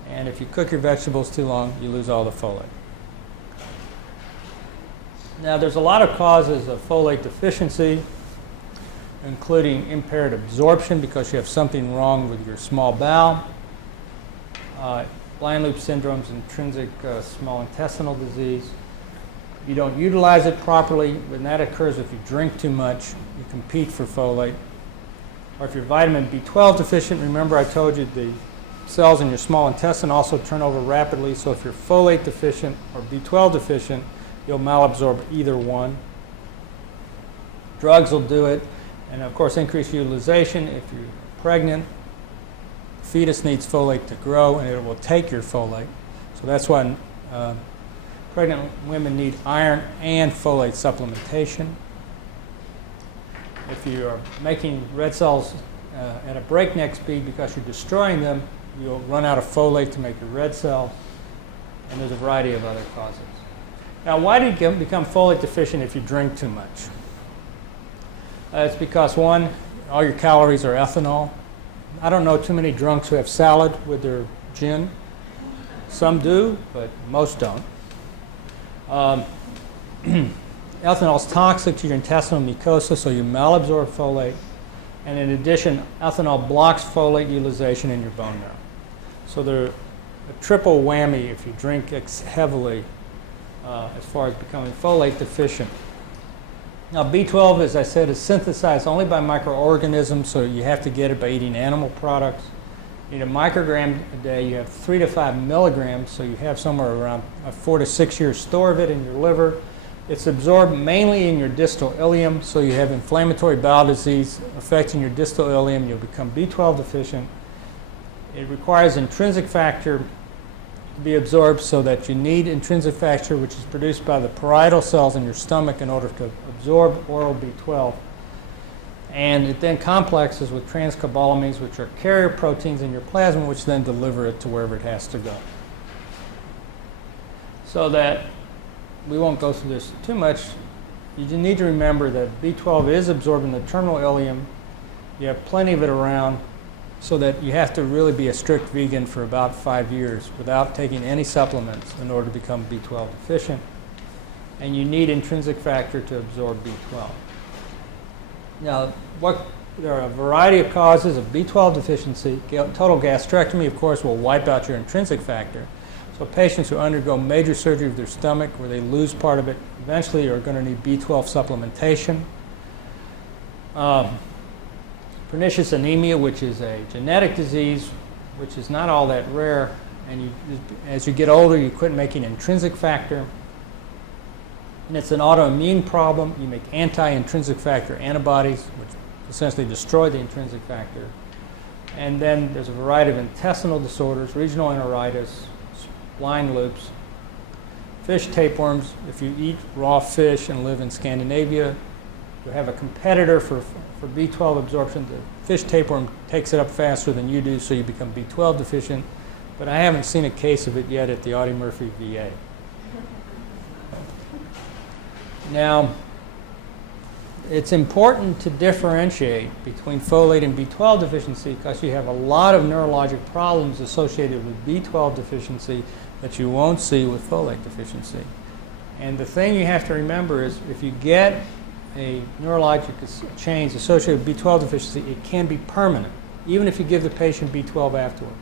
and if you cook your vegetables too long, you lose all the folate. Now, there's a lot of causes of folate deficiency, including impaired absorption because you have something wrong with your small bowel, blind loop syndromes, intrinsic small intestinal disease. You don't utilize it properly, and that occurs if you drink too much, you compete for folate. Or if you're vitamin B12 deficient, remember I told you the cells in your small intestine also turn over rapidly, so if you're folate deficient or B12 deficient, you'll malabsorb either one. Drugs will do it, and of course increase utilization. If you're pregnant, the fetus needs folate to grow, and it will take your folate. So that's why pregnant women need iron and folate supplementation. If you are making red cells at a breakneck speed because you're destroying them, you'll run out of folate to make your red cells, and there's a variety of other causes. Now, why do you become folate deficient if you drink too much? It's because, one, all your calories are ethanol. I don't know too many drunks who have salad with their gin. Some do, but most don't. Ethanol is toxic to your intestinal mucosa, so you malabsorb folate. And in addition, ethanol blocks folate utilization in your bone marrow. So they're a triple whammy if you drink heavily as far as becoming folate deficient. Now, B12, as I said, is synthesized only by microorganisms, so you have to get it by eating animal products. You need a microgram a day. You have 3 to 5 milligrams, so you have somewhere around a 4 to 6 year store of it in your liver. It's absorbed mainly in your distal ileum, so you have inflammatory bowel disease affecting your distal ileum. You'll become B12 deficient. It requires intrinsic factor to be absorbed, so that you need intrinsic factor, which is produced by the parietal cells in your stomach in order to absorb oral B12. And it then complexes with transcobalamines, which are carrier proteins in your plasma, which then deliver it to wherever it has to go. So that we won't go through this too much, you just need to remember that B12 is absorbed in the terminal ileum. You have plenty of it around, so that you have to really be a strict vegan for about 5 years without taking any supplements in order to become B12 deficient. And you need intrinsic factor to absorb B12. Now, there are a variety of causes of B12 deficiency. Total gastrectomy, of course, will wipe out your intrinsic factor. So patients who undergo major surgery of their stomach where they lose part of it eventually are going to need B12 supplementation. Pernicious anemia, which is a genetic disease, which is not all that rare, and as you get older, you quit making intrinsic factor. And it's an autoimmune problem. You make anti-intrinsic factor antibodies, which essentially destroy the intrinsic factor. And then there's a variety of intestinal disorders, regional enteritis, blind loops, fish tapeworms. If you eat raw fish and live in Scandinavia, you have a competitor for B12 absorption. The fish tapeworm takes it up faster than you do, so you become B12 deficient. But I haven't seen a case of it yet at the Audie Murphy VA. Now, it's important to differentiate between folate and B12 deficiency because you have a lot of neurologic problems associated with B12 deficiency that you won't see with folate deficiency. And the thing you have to remember is if you get a neurologic change associated with B12 deficiency, it can be permanent, even if you give the patient B12 afterward.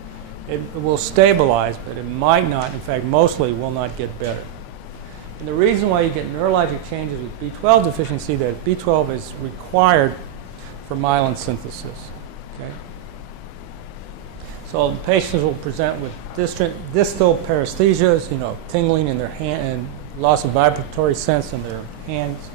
It will stabilize, but it might not, in fact, mostly will not get better. And the reason why you get neurologic changes with B12 deficiency, that B12 is required for myelin synthesis. Okay? So the patients will present with distal paresthesias, tingling in their hand and loss of vibratory sense in their hands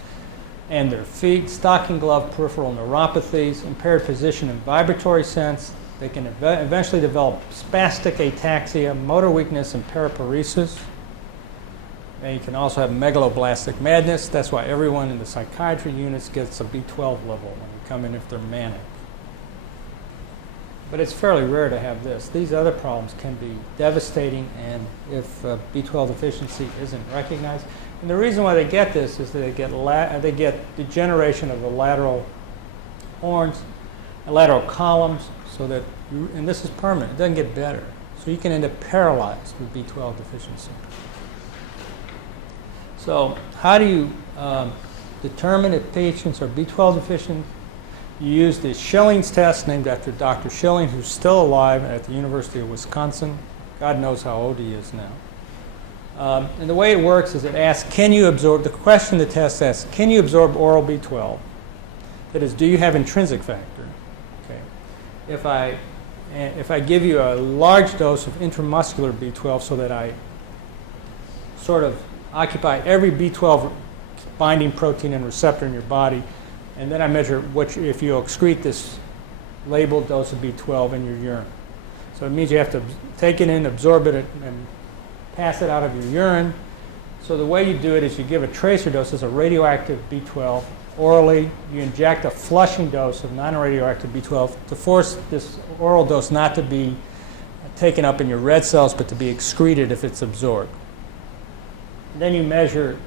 and their feet, stocking glove peripheral neuropathies, impaired position and vibratory sense. They can eventually develop spastic ataxia, motor weakness, and paraparesis. And you can also have megaloblastic madness. That's why everyone in the psychiatry units gets a B12 level when you come in if they're manic. But it's fairly rare to have this. These other problems can be devastating, and if B12 deficiency isn't recognized. And the reason why they get this is that they get degeneration of the lateral horns and lateral columns, so that, and this is permanent, it doesn't get better. So you can end up paralyzed with B12 deficiency. So how do you determine if patients are B12 deficient? You use the Schilling's test, named after Dr. Schilling, who's still alive at the University of Wisconsin. God knows how old he is now. And the way it works is it asks, can you absorb, the question the test asks, can you absorb oral B12? That is, do you have intrinsic factor? Okay. If I give you a large dose of intramuscular B12 so that I sort of occupy every B12 binding protein and receptor in your body, and then I measure if you excrete this labeled dose of B12 in your urine. So it means you have to take it in, absorb it, and pass it out of your urine. So the way you do it is you give a tracer dose as a radioactive B12 orally. You inject a flushing dose of non-radioactive B12 to force this oral dose not to be taken up in your red cells, but to be excreted if it's absorbed. Then you measure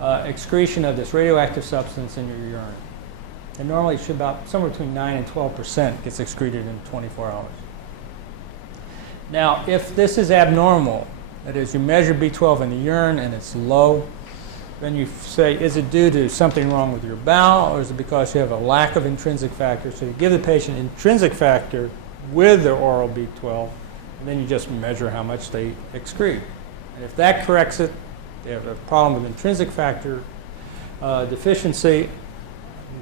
excretion of this radioactive substance in your urine. And normally it should about somewhere between 9 and 12% gets excreted in 24 hours. Now, if this is abnormal, that is, you measure B12 in the urine and it's low, then you say, is it due to something wrong with your bowel, or is it because you have a lack of intrinsic factor? So you give the patient intrinsic factor with their oral B12, and then you just measure how much they excrete. And if that corrects it, they have a problem with intrinsic factor deficiency,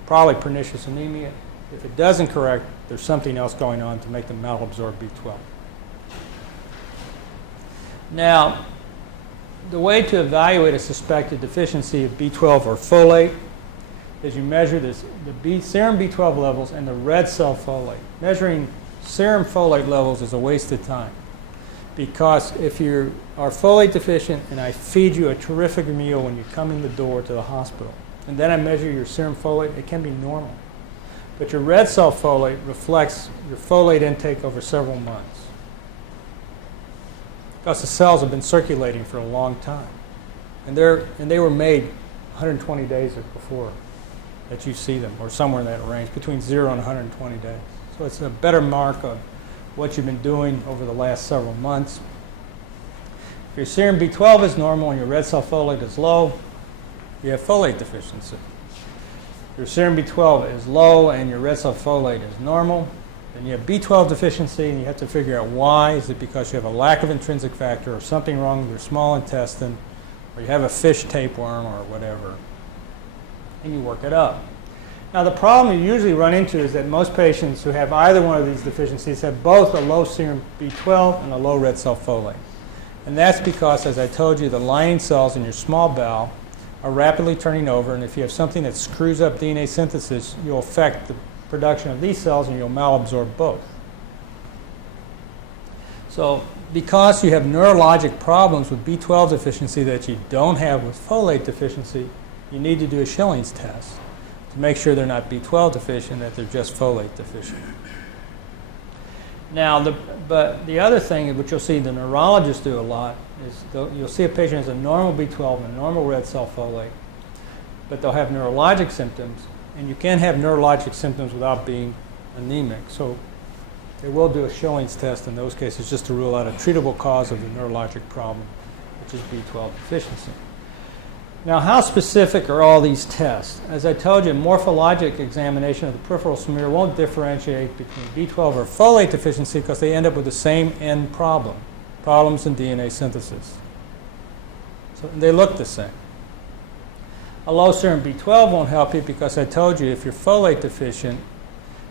probably pernicious anemia. If it doesn't correct, there's something else going on to make them malabsorb B12. Now, the way to evaluate a suspected deficiency of B12 or folate is you measure the serum B12 levels and the red cell folate. Measuring serum folate levels is a waste of time, because if you are folate deficient and I feed you a terrific meal when you come in the door to the hospital, and then I measure your serum folate, it can be normal. But your red cell folate reflects your folate intake over several months, because the cells have been circulating for a long time. And they were made 120 days before that you see them, or somewhere in that range, between 0 and 120 days. So it's a better mark of what you've been doing over the last several months. If your serum B12 is normal and your red cell folate is low, you have folate deficiency. If your serum B12 is low and your red cell folate is normal, then you have B12 deficiency, and you have to figure out why. Is it because you have a lack of intrinsic factor, or something wrong with your small intestine, or you have a fish tapeworm, or whatever? And you work it up. Now, the problem you usually run into is that most patients who have either one of these deficiencies have both a low serum B12 and a low red cell folate. And that's because, as I told you, the lining cells in your small bowel are rapidly turning over, and if you have something that screws up DNA synthesis, you'll affect the production of these cells and you'll malabsorb both. So because you have neurologic problems with B12 deficiency that you don't have with folate deficiency, you need to do a Schilling's test to make sure they're not B12 deficient, that they're just folate deficient. Now, the other thing, which you'll see the neurologists do a lot, is you'll see a patient has a normal B12 and a normal red cell folate, but they'll have neurologic symptoms, and you can't have neurologic symptoms without being anemic. So they will do a Schilling's test in those cases just to rule out a treatable cause of the neurologic problem, which is B12 deficiency. Now, how specific are all these tests? As I told you, morphologic examination of the peripheral smear won't differentiate between B12 or folate deficiency because they end up with the same end problem, problems in DNA synthesis. So they look the same. A low serum B12 won't help you because I told you if you're folate deficient,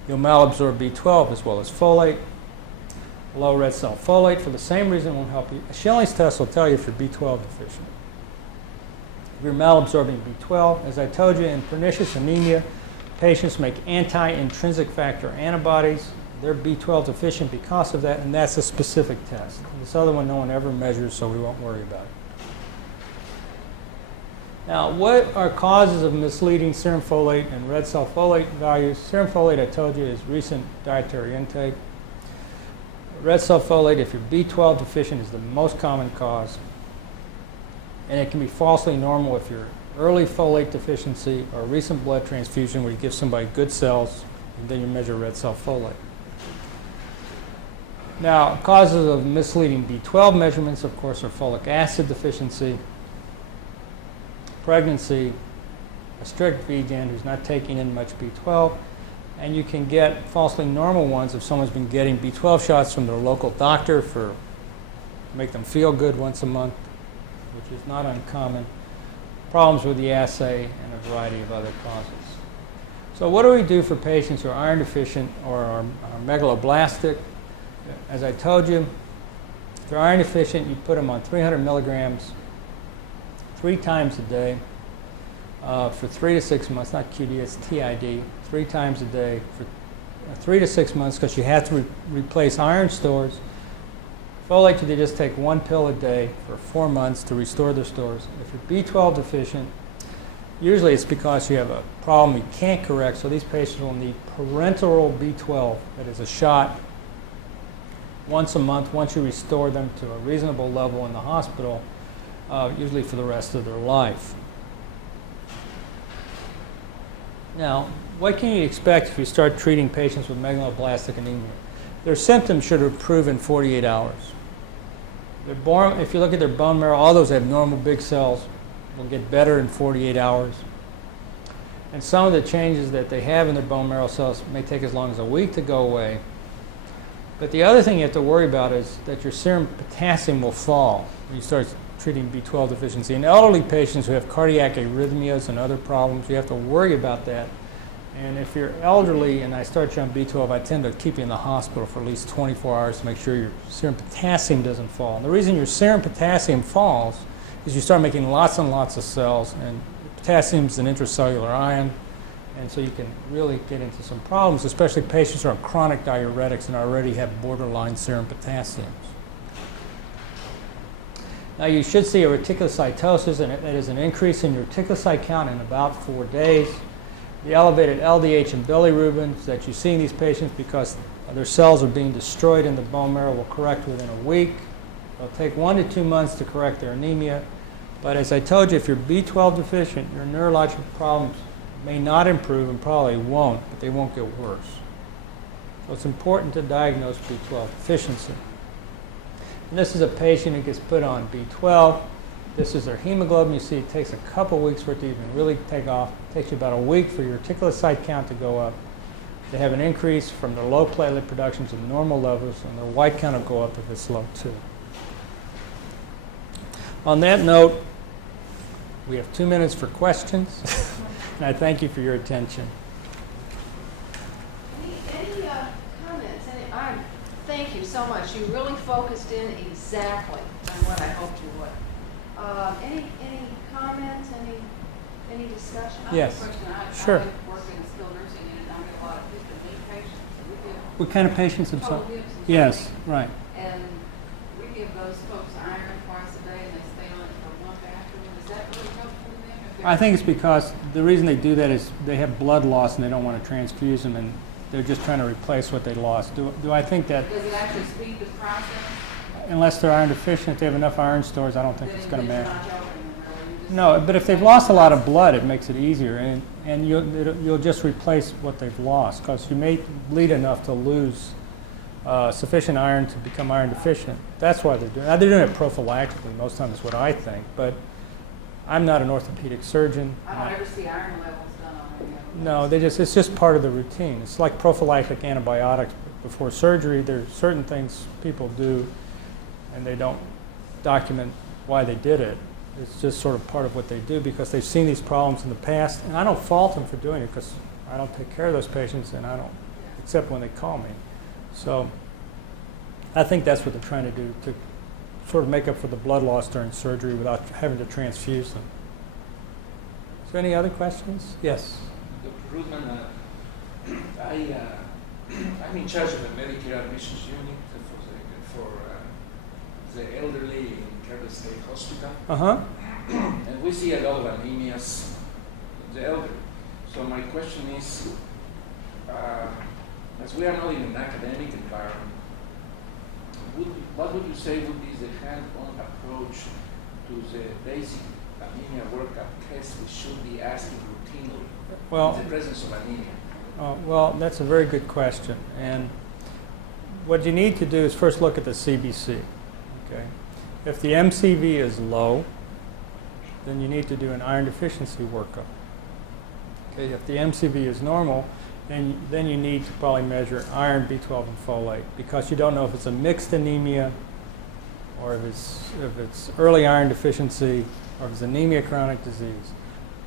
you'll malabsorb B12 as well as folate. Low red cell folate, for the same reason, won't help you. A Schilling's test will tell you if you're B12 deficient. If you're malabsorbing B12, as I told you, in pernicious anemia, patients make anti-intrinsic factor antibodies. They're B12 deficient because of that, and that's a specific test. This other one no one ever measures, so we won't worry about it. Now, what are causes of misleading serum folate and red cell folate values? Serum folate, I told you, is recent dietary intake. Red cell folate, if you're B12 deficient, is the most common cause. And it can be falsely normal if you're early folate deficiency or recent blood transfusion where you give somebody good cells and then you measure red cell folate. Now, causes of misleading B12 measurements, of course, are folic acid deficiency, pregnancy, a strict vegan who's not taking in much B12, and you can get falsely normal ones if someone's been getting B12 shots from their local doctor to make them feel good once a month, which is not uncommon, problems with the assay, and a variety of other causes. So what do we do for patients who are iron deficient or are megaloblastic? As I told you, if they're iron deficient, you put them on 300 milligrams 3 times a day for 3 to 6 months, not QD, it's TID, 3 times a day for 3 to 6 months because you have to replace iron stores. Folate, they just take 1 pill a day for 4 months to restore their stores. If you're B12 deficient, usually it's because you have a problem you can't correct, so these patients will need parenteral B12, that is a shot once a month once you restore them to a reasonable level in the hospital, usually for the rest of their life. Now, what can you expect if you start treating patients with megaloblastic anemia? Their symptoms should improve in 48 hours. If you look at their bone marrow, all those abnormal big cells will get better in 48 hours. And some of the changes that they have in their bone marrow cells may take as long as a week to go away. But the other thing you have to worry about is that your serum potassium will fall when you start treating B12 deficiency. In elderly patients who have cardiac arrhythmias and other problems, you have to worry about that. And if you're elderly and I start you on B12, I tend to keep you in the hospital for at least 24 hours to make sure your serum potassium doesn't fall. And the reason your serum potassium falls is you start making lots and lots of cells, and potassium is an intracellular ion, and so you can really get into some problems, especially patients who are on chronic diuretics and already have borderline serum potassiums. Now, you should see a reticulocytosis, and that is an increase in your reticulocyte count in about 4 days. The elevated LDH and bilirubins that you see in these patients because their cells are being destroyed in the bone marrow will correct within a week. It'll take 1 to 2 months to correct their anemia. But as I told you, if you're B12 deficient, your neurological problems may not improve and probably won't, but they won't get worse. So it's important to diagnose B12 deficiency. And this is a patient who gets put on B12. This is their hemoglobin. You see it takes a couple weeks for it to even really take off. It takes you about a week for your reticulocyte count to go up. They have an increase from their low platelet production to the normal levels, and their white count will go up if it's low too. On that note, we have 2 minutes for questions, and I thank you for your attention. Any comments? Thank you so much. You really focused in exactly on what I hoped you would. Any comments? Any discussion? Yes. Sure. Sure. I work in skilled nursing and I meet a lot of people, knee patients. We give What kind of patients total themselves? hips and Yes, something. right. And we give those folks iron twice a day and they stay on it for a month afterward. Is that really helpful to them? If they're- I think it's because the reason they do that is they have blood loss and they don't want to transfuse them, and they're just trying to replace what they lost. Do I think that, Does it actually speed the process? unless they're iron deficient, if they have enough iron stores, I don't think Then it's going to you're matter. not helping them really. You just- No, but if they've lost a lot of blood, it makes it easier, and you'll just replace what they've lost, because you may bleed enough to lose sufficient iron to become iron deficient. That's why they're doing it. Now, they're doing it prophylactically most times, is what I think, but I'm not an orthopedic surgeon. I don't ever see iron levels done on any of them. No, it's just part of the routine. It's like prophylactic antibiotics before surgery. There's certain things people do, and they don't document why they did it. It's just sort of part of what they do because they've seen these problems in the past, and I don't fault them for doing it because I don't take care of those patients, and I don't, except when they call me. So I think that's what they're trying to do, to sort of make up for the blood loss during surgery without having to transfuse them. Is there any other questions? Yes. Dr. Roodman, I'm in charge of a Medicare admissions unit for the elderly in Kerala State Hospital. Uh-huh. and we see a lot of anemias in the elderly. So my question is, as we are not in an academic environment, what would you say would be the hand-on approach to the basic anemia workup test we should be asking routinely in the presence of anemia? Well, that's a very good question. And what you need to do is first look at the CBC. Okay? If the MCV is low, then you need to do an iron deficiency workup. Okay? If the MCV is normal, then you need to probably measure iron, B12, and folate, because you don't know if it's a mixed anemia, or if it's early iron deficiency, or if it's anemia chronic disease.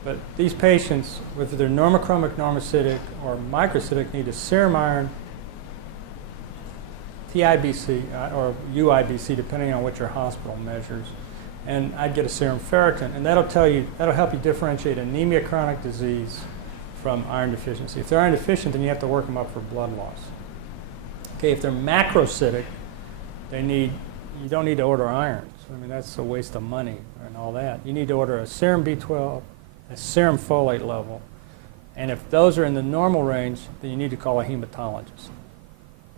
But these patients, whether they're normochromic, normocytic, or microcytic, need a serum iron, TIBC, or UIBC, depending on what your hospital measures. And I'd get a serum ferritin, and that'll help you differentiate anemia chronic disease from iron deficiency. If they're iron deficient, then you have to work them up for blood loss. Okay, if they're macrocytic, you don't need to order irons. I mean, that's a waste of money and all that. You need to order a serum B12, a serum folate level, and if those are in the normal range, then you need to call a hematologist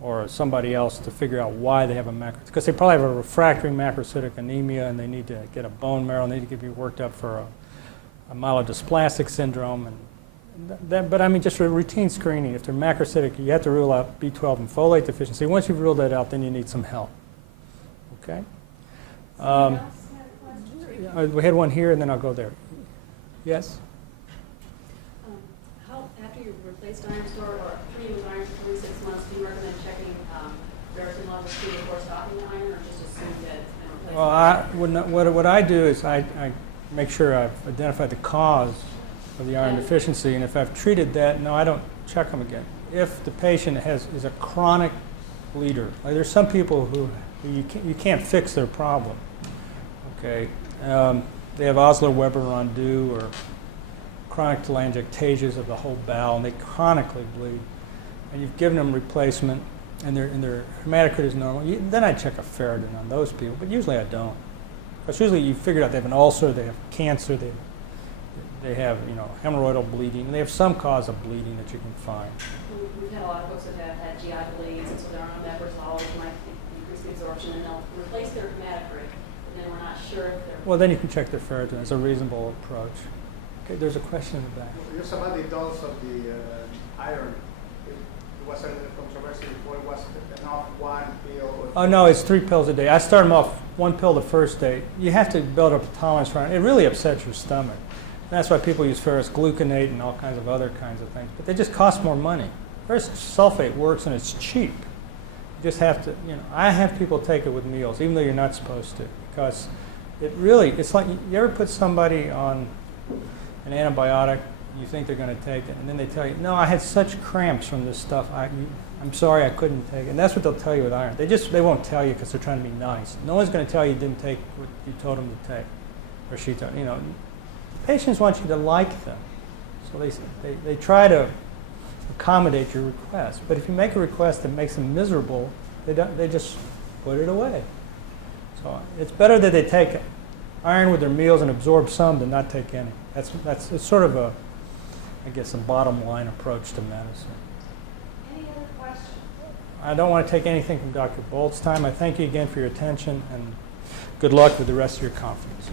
or somebody else to figure out why they have a macrocytic, because they probably have a refractory macrocytic anemia and they need to get a bone marrow, they need to be worked up for a myelodysplastic syndrome. But I mean, just a routine screening. If they're macrocytic, you have to rule out B12 and folate deficiency. Once you've ruled that out, then you need some help. Okay? We had one here, and then I'll go there. Yes? How, after you replaced iron store or treating with iron for 26 months, do you recommend checking ferritin levels before stopping the iron, or just assume that it's been replaced? Well, what I do is I make sure I've identified the cause of the iron deficiency, and if I've treated that, no, I don't check them again. If the patient is a chronic bleeder, like there's some people who you can't fix their problem. Okay, they have Osler-Weber-Rondeau or chronic telangiectasias of the whole bowel, and they chronically bleed, and you've given them replacement, and their hematocrit is normal. Then I check a ferritin on those people, but usually I don't, because usually you figured out they have an ulcer, they have cancer, they have hemorrhoidal bleeding, and they have some cause of bleeding that you can find. We've had a lot of folks that have had GI bleeds, and so they're on omeprazole, which might increase the absorption, and they'll replace their hematocrit, and then we're not sure if they're... Well, then you can check their ferritin. It's a reasonable approach. Okay, there's a question in the back. Just about the dose of the iron. It was a controversy before. It was enough one pill. Oh, no, it's 3 pills a day. I start them off 1 pill the first day. You have to build up a tolerance for it. It really upsets your stomach. That's why people use ferrous gluconate and all kinds of other kinds of things. But they just cost more money. Ferrous sulfate works and it's cheap. You just have to, I have people take it with meals, even though you're not supposed to, because it's like, you ever put somebody on an antibiotic, you think they're going to take it, and then they tell you, no, I had such cramps from this stuff, I'm sorry I couldn't take it. And that's what they'll tell you with iron. They won't tell you because they're trying to be nice. No one's going to tell you didn't take what you told them to take, or she told, Patients want you to like them, so they try to accommodate your request. But if you make a request that makes them miserable, they just put it away. So it's better that they take iron with their meals and absorb some than not take any. It's sort of a bottom line approach to medicine. Any other questions? I don't want to take anything from Dr. Bolt's time. I thank you again for your attention, and good luck with the rest of your conference.